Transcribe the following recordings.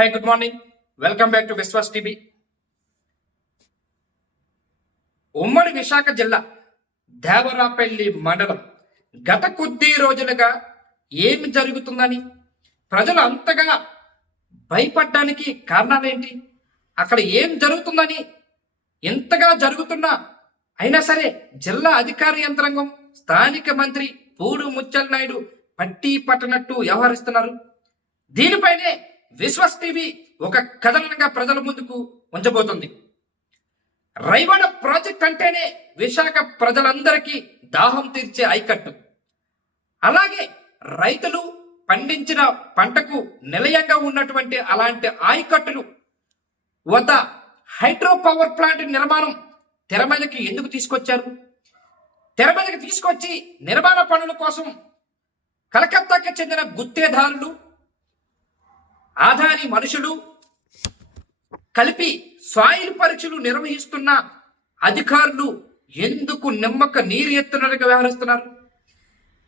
Hi, good morning. Welcome back to Vishwas TV. ఉమ్మడి విశాఖ జిల్లా దేవరాపల్లి మండలం గత కొద్ది రోజులుగా ఏమి జరుగుతుందని ప్రజలు అంతగా భయపడడానికి కారణాలేంటి? అక్కడ ఏం జరుగుతుందని ఎంతగా జరుగుతున్నా అయినా సరే జిల్లా అధికార యంత్రాంగం, స్థానిక మంత్రి పూడు ముత్యాల నాయుడు పట్టి పట్టనట్టు వ్యవహరిస్తున్నారు. దీనిపైనే విశ్వాస్ టీవీ ఒక కథనంగా ప్రజల ముందుకు ఉంచబోతుంది. రైవాడ ప్రాజెక్ట్ అంటేనే విశాఖ ప్రజలందరికీ దాహం తీర్చే ఆయకట్టు. అలాగే రైతులు పండించిన పంటకు నిలయంగా ఉన్నటువంటి అలాంటి ఆయకట్టులు వద్ద హైడ్రో పవర్ ప్లాంట్ నిర్మాణం తెర మీదకి ఎందుకు తీసుకొచ్చారు? తెర మీదకి తీసుకొచ్చి నిర్మాణ పనుల కోసం కలకత్తాకి చెందిన గుత్తేదారులు, ఆదాని మనుషులు కలిపి సాయిల్ పరీక్షలు నిర్వహిస్తున్న అధికారులు ఎందుకు నిమ్మక నీరు ఎత్తున్నట్టుగా వ్యవహరిస్తున్నారు?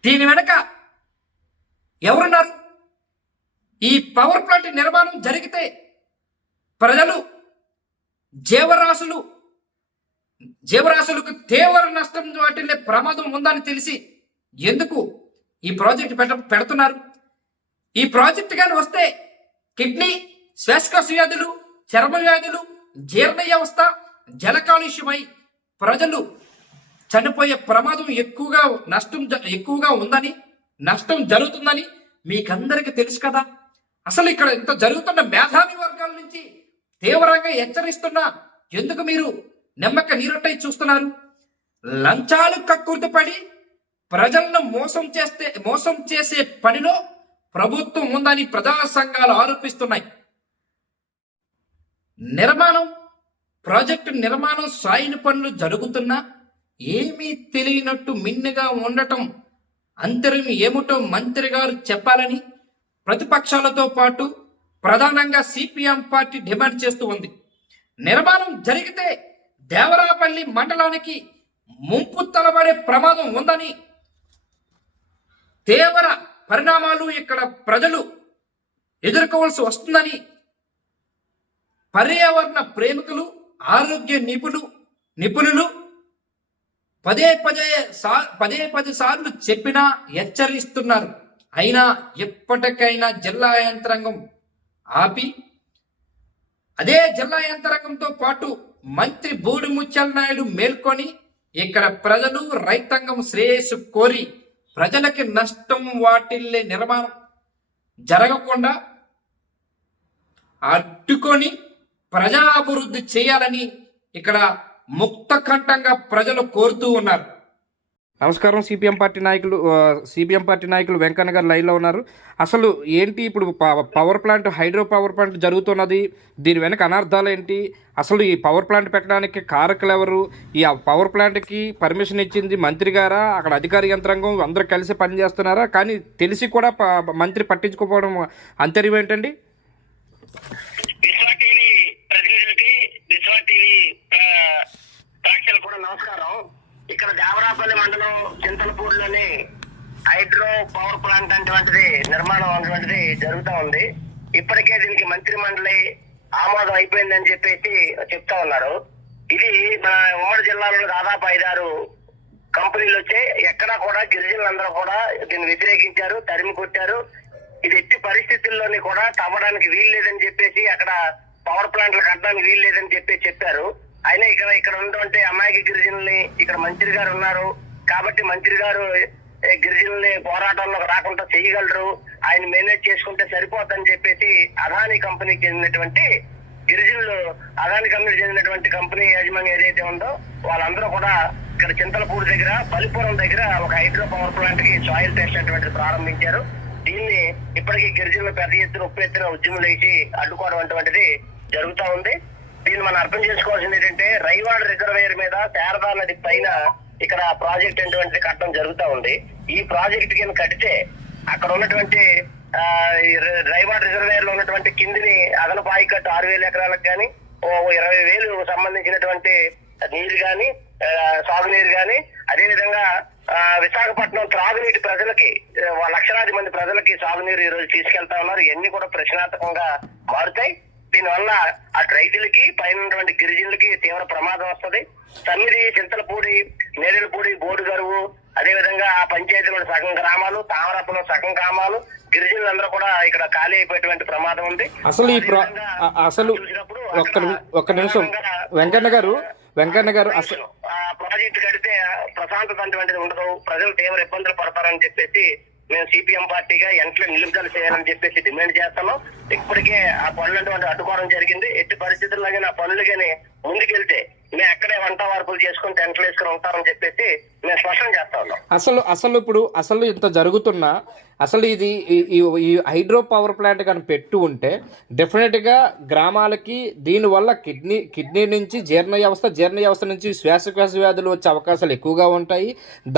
దీని వెనక ఎవరున్నారు? ఈ పవర్ ప్లాంట్ నిర్మాణం జరిగితే ప్రజలు జీవరాశులకు తీవ్ర నష్టం వాటిల్లే ప్రమాదం ఉందని తెలిసి ఎందుకు ఈ ప్రాజెక్ట్ పెడుతున్నారు? ఈ ప్రాజెక్ట్ కానీ వస్తే కిడ్నీ, శ్వాసకోశ వ్యాధులు, చర్మ వ్యాధులు, జీర్ణ వ్యవస్థ, జల కాలుష్యమై ప్రజలు చనిపోయే ప్రమాదం ఎక్కువగా ఉందని, నష్టం జరుగుతుందని మీకందరికీ తెలుసు కదా. అసలు ఇక్కడ ఇంత జరుగుతున్న మేధావి వర్గాల నుంచి తీవ్రంగా హెచ్చరిస్తున్నా ఎందుకు మీరు నిమ్మక నీరొట్టై చూస్తున్నారు? లంచాలు కక్కుర్తిపడి ప్రజలను మోసం చేసే పనిలో ప్రభుత్వం ఉందని ప్రజా సంఘాలు ఆరోపిస్తున్నాయి. ప్రాజెక్టు నిర్మాణం సాయిన పనులు జరుగుతున్నా ఏమీ తెలియనట్టు మిన్నగా ఉండటం అంతరం ఏమిటో మంత్రి గారు చెప్పాలని ప్రతిపక్షాలతో పాటు ప్రధానంగా సిపిఎం పార్టీ డిమాండ్ చేస్తూ ఉంది. నిర్మాణం జరిగితే దేవరాపల్లి మండలానికి ముంపు తలబడే ప్రమాదం ఉందని, తీవ్ర పరిణామాలు ఇక్కడ ప్రజలు ఎదుర్కోవాల్సి వస్తుందని పర్యావరణ ప్రేమికులు, ఆరోగ్య నిపుణులు పదే సార్లు చెప్పినా హెచ్చరిస్తున్నారు. అయినా ఎప్పటికైనా జిల్లా యంత్రాంగం ఆపి అదే జిల్లా యంత్రాంగంతో పాటు మంత్రి బూడి ముత్యాల నాయుడు మేల్కొని ఇక్కడ ప్రజలు, రైతాంగం శ్రేయస్సు కోరి ప్రజలకి నష్టం వాటిల్లే నిర్మాణం జరగకుండా అడ్డుకొని ప్రజాభివృద్ధి చేయాలని ఇక్కడ ముక్త కంఠంగా ప్రజలు కోరుతూ ఉన్నారు. నమస్కారం. సిపిఎం పార్టీ నాయకులు వెంకన్న గారు లైవ్లో ఉన్నారు. అసలు ఏంటి ఇప్పుడు power plant, hydro power plant జరుగుతున్నది, దీని వెనక అనర్థాలు ఏంటి? అసలు ఈ పవర్ ప్లాంట్ పెట్టడానికి కారకులు ఎవరు? ఈ పవర్ ప్లాంట్కి పర్మిషన్ ఇచ్చింది మంత్రి గారా? అక్కడ అధికార యంత్రాంగం అందరూ కలిసి పనిచేస్తున్నారా? కానీ తెలిసి కూడా మంత్రి పట్టించుకోకపోవడం అంతర్యం ఏంటండి? నమస్కారం. ఇక్కడ దేవరాపల్లి మండలం చింతలపూడిలోని హైడ్రో పవర్ ప్లాంట్ అటువంటిది నిర్మాణం అటువంటిది జరుగుతూ ఉంది. ఇప్పటికే దీనికి మంత్రి మండలి ఆమోదం అయిపోయిందని చెప్పేసి చెప్తా ఉన్నారు. ఇది మన ఉమ్మడి జిల్లాలో దాదాపు 5-6 కంపెనీలు వచ్చాయి. ఎక్కడా కూడా గిరిజనులందరూ కూడా దీన్ని వ్యతిరేకించారు, తరిమి కొట్టారు. ఇది ఎట్టి పరిస్థితుల్లోని కూడా తవ్వడానికి వీలు లేదని చెప్పేసి, అక్కడ పవర్ ప్లాంట్లు కట్టడానికి వీలు లేదని చెప్పారు. అయినా ఇక్కడ ఉన్నటువంటి అమాయక గిరిజనుల్ని ఇక్కడ మంత్రి గారు ఉన్నారు కాబట్టి మంత్రి గారు గిరిజనుల్ని పోరాటంలో రాకుండా చేయగలరు, ఆయన మేనేజ్ చేసుకుంటే సరిపోతుందని చెప్పేసి అదానీ కంపెనీకి చెందినటువంటి కంపెనీ యాజమాన్యం ఏదైతే ఉందో వాళ్ళందరూ కూడా ఇక్కడ చింతలపూడి దగ్గర, బలిపురం దగ్గర ఒక హైడ్రో పవర్ ప్లాంట్ కి సాయిల్ టెస్ట్ అటువంటిది ప్రారంభించారు. దీన్ని ఇప్పటికీ గిరిజనులు పెద్ద ఎత్తున ఉప్పు ఎత్తున ఉద్యమం వేసి అడ్డుకోవడం అటువంటిది జరుగుతూ ఉంది. దీన్ని మనం అర్థం చేసుకోవాల్సింది ఏంటంటే, రైవాడ రిజర్వేయర్ మీద శారదా నది పైన ఇక్కడ ప్రాజెక్ట్ అటువంటిది కట్టడం జరుగుతూ ఉంది. ఈ ప్రాజెక్ట్ కింద కడితే అక్కడ ఉన్నటువంటి రైవాడ రిజర్వేయర్ లో ఉన్నటువంటి కిందిని అదనపు ఆయకట్టు 6,000 ఎకరాలకు కానీ 20,000 సంబంధించినటువంటి నీరు కానీ, సాగునీరు కానీ, అదేవిధంగా విశాఖపట్నం త్రాగునీటి ప్రజలకి లక్షలాది మంది ప్రజలకి సాగునీరు ఈ రోజు తీసుకెళ్తా ఉన్నారు. ఇవన్నీ కూడా ప్రశ్నార్థకంగా మారుతాయి. దీనివల్ల అటు రైతులకి పైన ఉన్నటువంటి గిరిజనులకి తీవ్ర ప్రమాదం వస్తుంది. తమ్మిడి, చింతలపూడి, నేరేడుపూడి, బోడుగరువు, అదేవిధంగా ఆ పంచాయతీలో సగం గ్రామాలు, తామరాపురం సగం గ్రామాలు, గిరిజనులందరూ కూడా ఇక్కడ ఖాళీ అయిపోయేటువంటి ప్రమాదం ఉంది. అసలు ఒక్క నిమిషం వెంకన్న గారు అసలు ప్రాజెక్టు కడితే ప్రశాంతత అటువంటిది ఉండదు, ప్రజలు తీవ్ర ఇబ్బందులు పడతారని చెప్పేసి మేము సిపిఎం పార్టీగా ఎంట్లో నిలుపుదల చేయాలని చెప్పేసి డిమాండ్ చేస్తున్నాం. ఇప్పటికే ఆ పనులు అడ్డుకోవడం జరిగింది. ఎట్టి పరిస్థితుల్లో కానీ ఆ పనులు కానీ ముందుకెళ్తే మేము ఎక్కడే వంట వార్పులు చేసుకుని టెంట్లు వేసుకుని ఉంటామని చెప్పేసి మేము స్పష్టం చేస్తా ఉన్నాం. అసలు ఇంత జరుగుతున్నా అసలు ఇది ఈ హైడ్రో పవర్ ప్లాంట్ కానీ పెట్టు ఉంటే డెఫినెట్గా గ్రామాలకి దీనివల్ల కిడ్నీ నుంచి జీర్ణ వ్యవస్థ నుంచి శ్వాసకోశ వ్యాధులు వచ్చే అవకాశాలు ఎక్కువగా ఉంటాయి.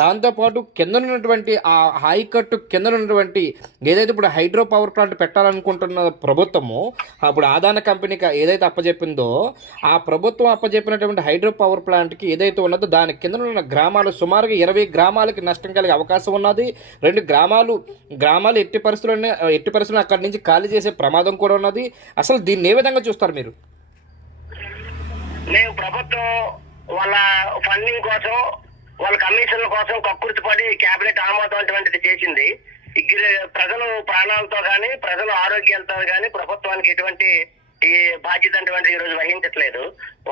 దాంతోపాటు కింద ఉన్నటువంటి ఆ హాయికట్టు కింద ఉన్నటువంటి ఏదైతే ఇప్పుడు హైడ్రో పవర్ ప్లాంట్ పెట్టాలనుకుంటున్న ప్రభుత్వము అప్పుడు ఆదాన కంపెనీకి ఏదైతే అప్పచెప్పిందో ఆ ప్రభుత్వం అప్పచెప్పినటువంటి హైడ్రో పవర్ ప్లాంట్కి ఏదైతే ఉన్నదో దాని కింద ఉన్న గ్రామాలు సుమారుగా 20 గ్రామాలకి నష్టం కలిగే అవకాశం ఉన్నది. 2 గ్రామాలు ఎట్టి పరిస్థితుల్లో అక్కడి నుంచి ఖాళీ చేసే ప్రమాదం కూడా ఉన్నది. అసలు దీన్ని ఏ విధంగా చూస్తారు మీరు? మేము ప్రభుత్వం వాళ్ళ ఫండింగ్ కోసం, వాళ్ళ కమిషన్ల కోసం కక్కుర్తి పడి కేబినెట్ ఆమోదం అటువంటిది చేసింది. ప్రజలు ప్రాణాలతో కానీ ప్రజల ఆరోగ్యాలతో కానీ ప్రభుత్వానికి ఎటువంటి ఈ బాధ్యత అటువంటి ఈ రోజు వహించట్లేదు.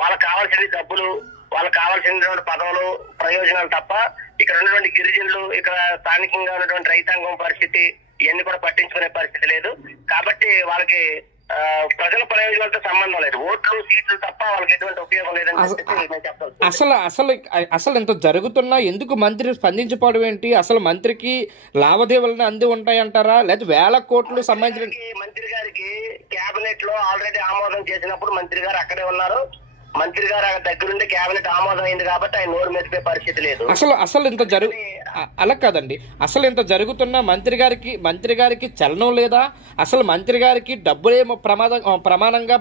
వాళ్ళకి కావాల్సిన డబ్బులు, వాళ్ళకి కావాల్సినటువంటి పదవులు, ప్రయోజనాలు తప్ప ఇక్కడ ఉన్నటువంటి గిరిజనులు, ఇక్కడ స్థానికంగా ఉన్నటువంటి రైతాంగం పరిస్థితి ఇవన్నీ కూడా పట్టించుకునే పరిస్థితి లేదు. కాబట్టి వాళ్ళకి ప్రజల ప్రయోజనాలతో సంబంధం లేదు. ఓట్లు, సీట్లు తప్ప వాళ్ళకి ఎటువంటి ఉపయోగం లేదని అసలు ఇంత జరుగుతున్నా ఎందుకు మంత్రి స్పందించకపోవడం ఏంటి? అసలు మంత్రికి లావాదేవీలను అంది ఉంటాయంటారా, లేదా వేల కోట్లు సంబంధించిన? మంత్రి గారికి కేబినెట్ లో ఆల్రెడీ ఆమోదం చేసినప్పుడు మంత్రి గారు అక్కడే ఉన్నారు. మంత్రి గారు దగ్గరుండి కేబినెట్ ఆమోదం అయింది కాబట్టి ఆయన నోరు మెదిపే పరిస్థితి లేదు. అసలు ఇంత అలా కాదండి. అసలు ఇంత జరుగుతున్నా మంత్రి గారికి చలనం లేదా? అసలు మంత్రి గారికి డబ్బులేమో ప్రమాణంగా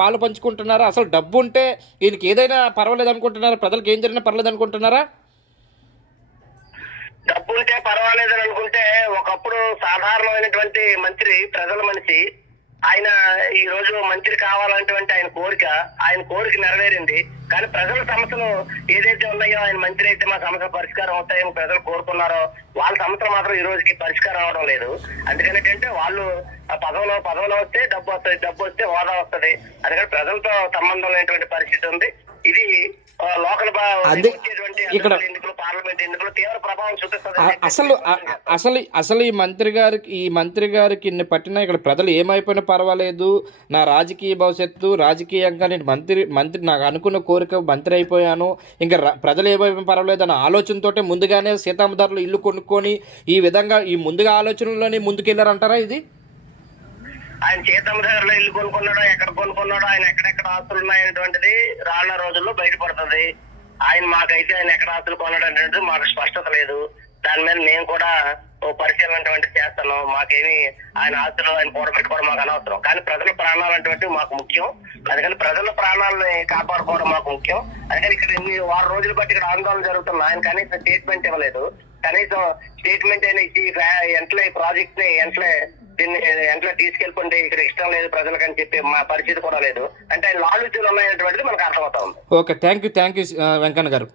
పాలు పంచుకుంటున్నారా? అసలు డబ్బు ఉంటే ఈయనకి ఏదైనా పర్వాలేదు అనుకుంటున్నారా? ప్రజలకు ఏం జరిగినా పర్లేదు అనుకుంటున్నారా? డబ్బు ఉంటే పర్వాలేదని అనుకుంటే ఒకప్పుడు సాధారణమైనటువంటి మంత్రి, ప్రజల మనిషి, ఆయన ఈ రోజు మంత్రి కావాలంటే ఆయన కోరిక నెరవేరింది. కానీ ప్రజల సమస్యలు ఏదైతే ఉన్నాయో ఆయన మంత్రి అయితే మా సమస్యలు పరిష్కారం అవుతాయని ప్రజలు కోరుకున్నారో వాళ్ళ సమస్యలు మాత్రం ఈ రోజుకి పరిష్కారం అవడం లేదు. అందుకని ఏంటంటే వాళ్ళు పదవులో వస్తే డబ్బు వస్తుంది, డబ్బు వస్తే హోదా వస్తుంది. అందుకని ప్రజలతో సంబంధం లేనటువంటి పరిస్థితి ఉంది. ఇది లోకల్ ఇక్కడ ఎన్నికలు, పార్లమెంట్ ఎన్నికలు తీవ్ర ప్రభావం చూపిస్తుంది. అసలు ఈ మంత్రి గారికి ఇన్ని పట్టినా ఇక్కడ ప్రజలు ఏమైపోయినా పర్వాలేదు, నా రాజకీయ భవిష్యత్తు రాజకీయంగా నేను మంత్రి నాకు అనుకున్న కోరిక మంత్రి అయిపోయాను, ఇంకా ప్రజలు ఏమైపోయినా పర్వాలేదు అన్న ఆలోచనతోటే ముందుగానే సీతామదారులు ఇల్లు కొనుక్కొని ఈ విధంగా ఈ ముందుగా ఆలోచనలోనే ముందుకెళ్లారంటారా? ఇది ఆయన సీతమ్మధారలో ఇల్లు కొనుక్కున్నాడో, ఎక్కడ కొనుక్కున్నాడో, ఆయన ఎక్కడెక్కడ ఆస్తులు ఉన్నాయనేటువంటిది రాళ్ల రోజుల్లో బయటపడుతుంది. మాకైతే ఆయన ఎక్కడ ఆస్తులు కొన్నాడు అనేది మాకు స్పష్టత లేదు. దాని మీద మేము కూడా ఓ పరిశీలన అటువంటిది చేస్తాను. మాకేమి ఆయన ఆస్తులు ఆయన కూడబెట్టుకోవడం మాకు అనవసరం. కానీ ప్రజల ప్రాణాలు అటువంటివి మాకు ముఖ్యం. అందుకని ప్రజల ప్రాణాలని కాపాడుకోవడం మాకు ముఖ్యం. అందుకని ఇక్కడ 6 రోజులు బట్టి ఇక్కడ ఆందోళన జరుగుతుంది. ఆయన కనీసం స్టేట్మెంట్ ఇవ్వలేదు. కనీసం స్టేట్మెంట్ అయినా ఇచ్చి ఎంట్లో ఈ ప్రాజెక్ట్ ని ఎంట్లో తీసుకెళ్ళిపోండి, ఇక్కడ ఇష్టం లేదు ప్రజలకని చెప్పి మా పరిస్థితి కూడా లేదు. అంటే ఆయన లాలుచీలు ఉన్నాయనేటువంటిది మనకు అర్థమవుతా ఉంది. ఓకే, థ్యాంక్ యూ వెంకన్న గారు.